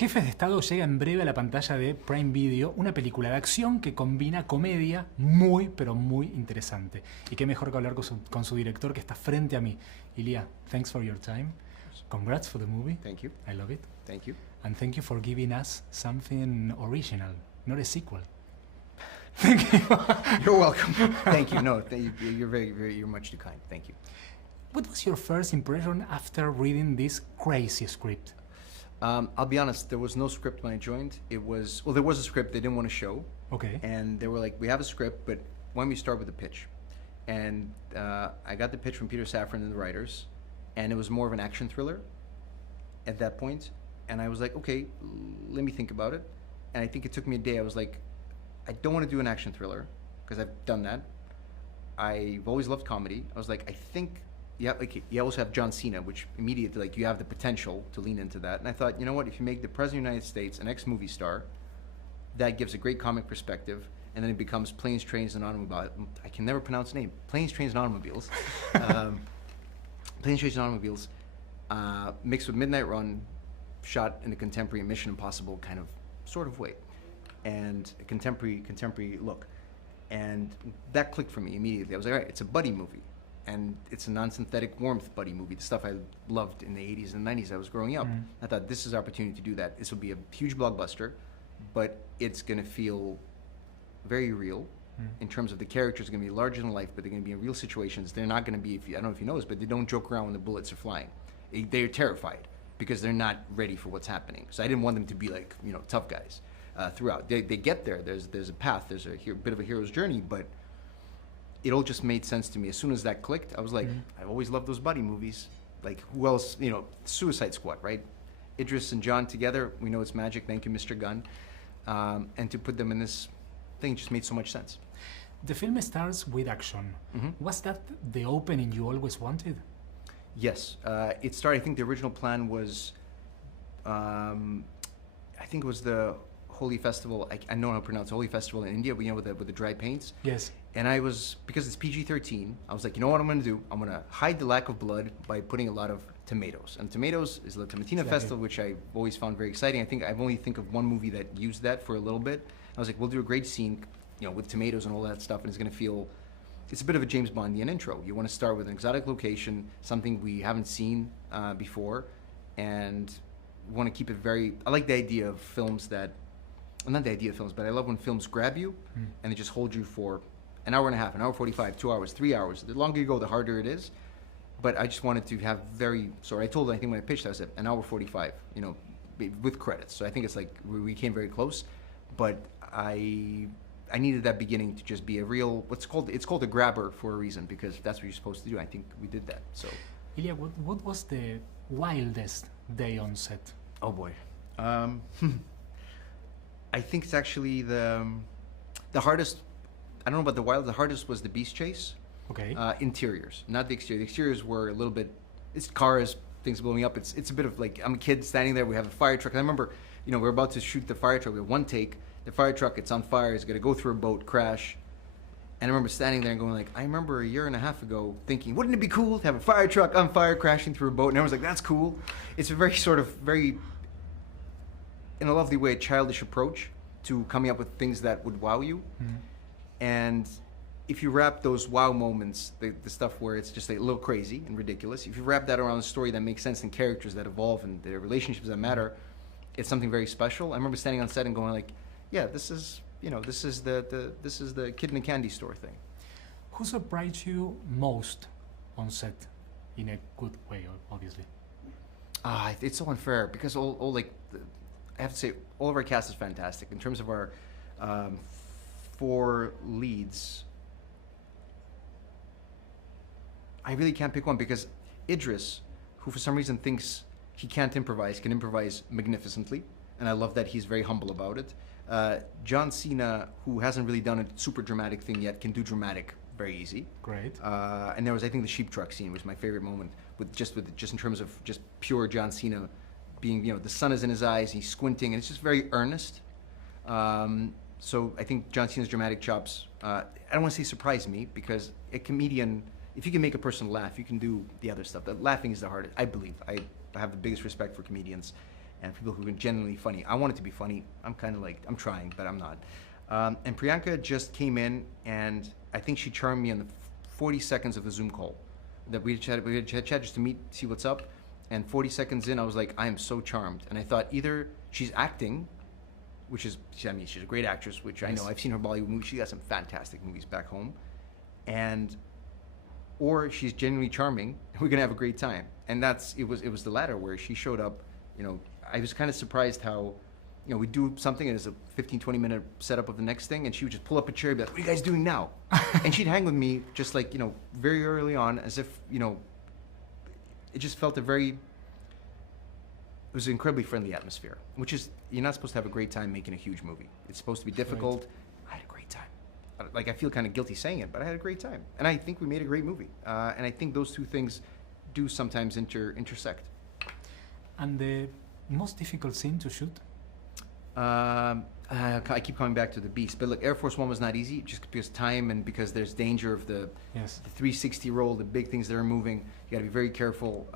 Jefes de Estado llega en breve a la pantalla de Prime Video, una película de acción que combina comedia muy, pero muy interesante. Y qué mejor que hablar con su director que está frente a mí. Ilya, thanks for your time. Congrats for the movie. Thank you. I love it. Thank you. And thank you for giving us something original, not a sequel. Thank you. You're welcome. Thank you. No, you're much too kind. Thank you. What was your first impression after reading this crazy script? I'll be honest, there was no script when I joined. There was a script they didn't want to show. Okay. And they were like, we have a script, but why don't we start with the pitch? And I got the pitch from Peter Safran and the writers, and it was more of an action thriller at that point. And I was like, okay, let me think about it. And I think it took me a day. I was like, I don't want to do an action thriller, because I've done that. I've always loved comedy. I was like, I think, yeah, okay, you also have John Cena, which immediately, like, you have the potential to lean into that. And I thought, you know what, if you make the President of the United States an ex-movie star, that gives a great comic perspective, and then it becomes Planes, Trains, and Automobiles. I can never pronounce the name. Planes, Trains, and Automobiles. Planes, Trains, and Automobiles, mixed with Midnight Run, shot in a contemporary Mission Impossible kind of, sort of way, and a contemporary look. And that clicked for me immediately. I was like, all right, it's a buddy movie. And it's a non-synthetic warmth buddy movie, the stuff I loved in the 80s and 90s as I was growing up. I thought, this is our opportunity to do that. This will be a huge blockbuster, but it's going to feel very real in terms of the characters are going to be larger than life, but they're going to be in real situations. They're not going to be, I don't know if you know this, but they don't joke around when the bullets are flying. They're terrified because they're not ready for what's happening. So I didn't want them to be like, you know, tough guys throughout. They get there. There's a path. There's a bit of a hero's journey, but it all just made sense to me. As soon as that clicked, I was like, I've always loved those buddy movies. Like, who else, you know, Suicide Squad, right? Idris and John together, we know it's magic, thank you, Mr. Gunn. And to put them in this thing just made so much sense. The film starts with action. Was that the opening you always wanted? Yes, it started, I think the original plan was, I think it was the Holy Festival, I don't know how to pronounce it, Holy Festival in India, you know, with the dry paints. Yes. And I was, because it's PG-13, I was like, you know what I'm gonna do? I'm gonna hide the lack of blood by putting a lot of tomatoes. And tomatoes is the Tomatina Festival, which I always found very exciting. I think I've only think of one movie that used that for a little bit. I was like, we'll do a great scene, you know, with tomatoes and all that stuff, and it's gonna feel, it's a bit of a James Bondian intro. You wanna start with an exotic location, something we haven't seen before, and wanna keep it very, I like the idea of films that, well, not the idea of films, but I love when films grab you and they just hold you for an hour and a half, an hour 45, 2 hours, 3 hours. The longer you go, the harder it is. But I just wanted to have very, so I told, I think when I pitched, I said an hour 45, you know, with credits. So I think it's like, we came very close, but I needed that beginning to just be a real, it's called a grabber for a reason, because that's what you're supposed to do. I think we did that, so. Ilya, what was the wildest day on set? Oh boy. I think it's actually the hardest, I don't know about the wild, the hardest was the beast chase. Okay. Interiors, not the exterior. The exteriors were a little bit, it's cars, things blowing up. It's a bit of like, I'm a kid standing there, we have a fire truck. I remember, you know, we're about to shoot the fire truck. We have one take, the fire truck, it's on fire, it's gonna go through a boat, crash. And I remember standing there and going like, I remember a year and a half ago thinking, wouldn't it be cool to have a fire truck on fire crashing through a boat? And everyone's like, that's cool. It's a very sort of, very, in a lovely way, a childish approach to coming up with things that would wow you. And if you wrap those wow moments, the stuff where it's just a little crazy and ridiculous, if you wrap that around a story that makes sense and characters that evolve and their relationships that matter, it's something very special. I remember standing on set and going like, yeah, this is, you know, this is the kid in the candy store thing. Who surprised you most on set, in a good way, obviously? It's so unfair because all like, I have to say, all of our cast is fantastic. In terms of our 4 leads, I really can't pick one because Idris, who for some reason thinks he can't improvise, can improvise magnificently, and I love that he's very humble about it. John Cena, who hasn't really done a super dramatic thing yet, can do dramatic very easy. Great. And there was, I think, the sheep truck scene was my favorite moment, just in terms of just pure John Cena being, you know, the sun is in his eyes, he's squinting, and it's just very earnest. So I think John Cena's dramatic chops, I don't want to say surprise me, because a comedian, if you can make a person laugh, you can do the other stuff. The laughing is the hardest, I believe. I have the biggest respect for comedians. and people who are genuinely funny. I want it to be funny. I'm kind of like, I'm trying, but I'm not. And Priyanka just came in, and I think she charmed me in the 40 seconds of the Zoom call. That we had chat just to meet, see what's up. And 40 seconds in, I was like, I am so charmed. And I thought either she's acting, which is, I mean, she's a great actress, which I know. I've seen her Bollywood movies. She got some fantastic movies back home. Or she's genuinely charming, and we're gonna have a great time. And it was the latter, where she showed up. You know, I was kind of surprised how, you know, we do something and it's a 15-20 minute setup of the next thing, and she would just pull up a chair and be like, what are you guys doing now? And she'd hang with me just like, you know, very early on, as if, you know, it just felt it was an incredibly friendly atmosphere, which is, you're not supposed to have a great time making a huge movie. It's supposed to be difficult. Right. I had a great time. Like, I feel kind of guilty saying it, but I had a great time. And I think we made a great movie. And I think those two things do sometimes intersect. And the most difficult scene to shoot? I keep coming back to the Beast, but look, Air Force One was not easy, just because time and because there's danger of the 360 roll, the big things that are moving. You got to be very careful.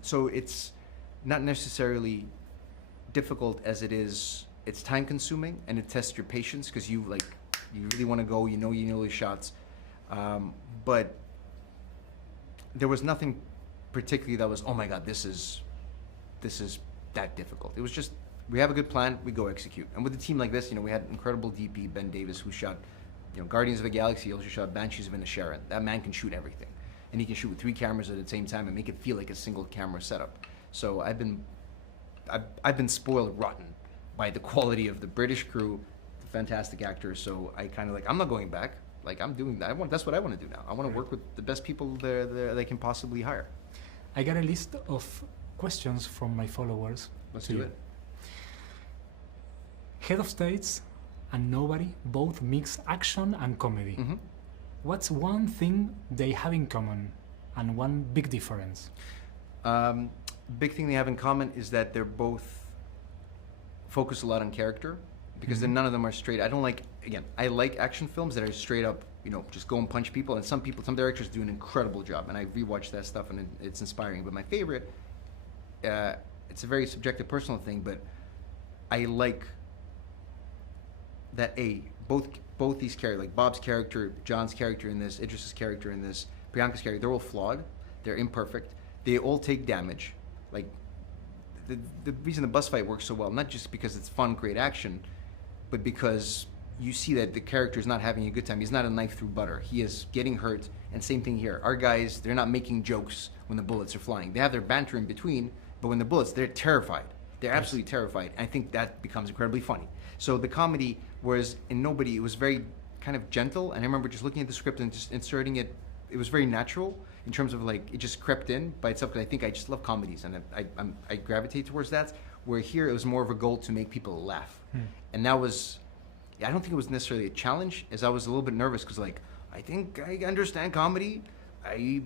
So it's not necessarily difficult as it is. It's time consuming, and it tests your patience, because you really want to go. You know your shots, but there was nothing particularly that was, oh my God, this is that difficult. It was just, we have a good plan, we go execute. And with a team like this, you know, we had incredible DP, Ben Davis, who shot, you know, Guardians of the Galaxy. He also shot Banshees of Inisherin. That man can shoot everything. And he can shoot with 3 cameras at the same time and make it feel like a single camera setup. So I've been spoiled rotten by the quality of the British crew, the fantastic actors. So I kind of like, I'm not going back. Like, I'm doing that. That's what I want to do now. I want to work with the best people they can possibly hire. I got a list of questions from my followers. Let's do it. Head of States and Nobody both mix action and comedy. Mm-hmm. What's one thing they have in common and one big difference? Big thing they have in common is that they're both focus a lot on character, because then none of them are straight. I like action films that are straight up, you know, just go and punch people. And some directors do an incredible job, and I rewatch that stuff, and it's inspiring. But my favorite, it's a very subjective, personal thing, but I like that both these characters, like Bob's character, John's character in this, Idris's character in this, Priyanka's character, they're all flawed, they're imperfect, they all take damage. Like, the reason the bus fight works so well, not just because it's fun, great action, but because you see that the character is not having a good time. He's not a knife through butter. He is getting hurt, and same thing here. Our guys, they're not making jokes when the bullets are flying. They have their banter in between, but when the bullets, they're terrified. They're absolutely terrified. And I think that becomes incredibly funny. So the comedy, whereas in Nobody, it was very kind of gentle, and I remember just looking at the script and just inserting it. It was very natural in terms of, like, it just crept in by itself, because I think I just love comedies, and I gravitate towards that, where here it was more of a goal to make people laugh. And that was, I don't think it was necessarily a challenge, as I was a little bit nervous, because, like, I think I understand comedy,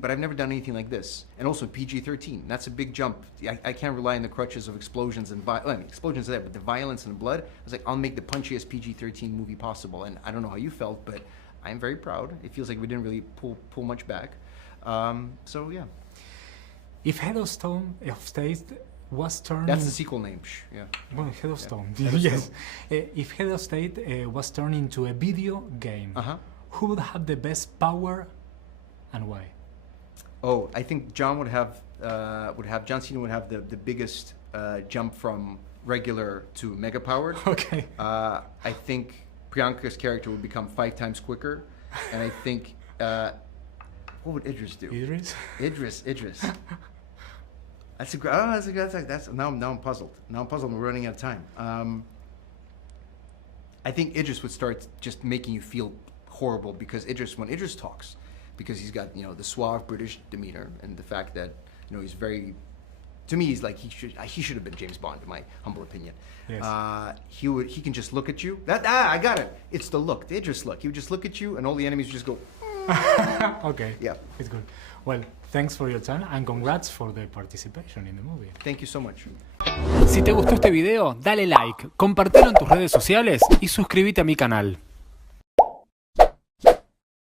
but I've never done anything like this. And also PG-13, that's a big jump. I can't rely on the crutches of explosions and explosions there, but the violence and the blood, I was like, I'll make the punchiest PG-13 movie possible. And I don't know how you felt, but I'm very proud. It feels like we didn't really pull much back. So yeah. If Head of State was turned... That's the sequel name. Yeah. Well, Head of Stone. Head of Yes. Stone. If Head of State was turned into a video game, who would have the best power and why? Oh, I think John John Cena would have the biggest jump from regular to mega powered. Okay. I think Priyanka's character would become 5 times quicker, and I think what would Idris do? Idris. That's a great. Now I'm puzzled. Now I'm puzzled. We're running out of time. I think Idris would start just making you feel horrible, because when Idris talks, because he's got, you know, the suave British demeanor, and the fact that, you know, he's very, to me, he's like, he should have been James Bond, in my humble opinion. Yes. He can just look at you. I got it. It's the look, the Idris look. He would just look at you, and all the enemies would just go. Okay. Yeah. It's good. Well, thanks for your time, and congrats for the participation in the movie. Thank you so much. Si te gustó este video, dale like, compartilo en tus redes sociales y suscríbete a mi canal.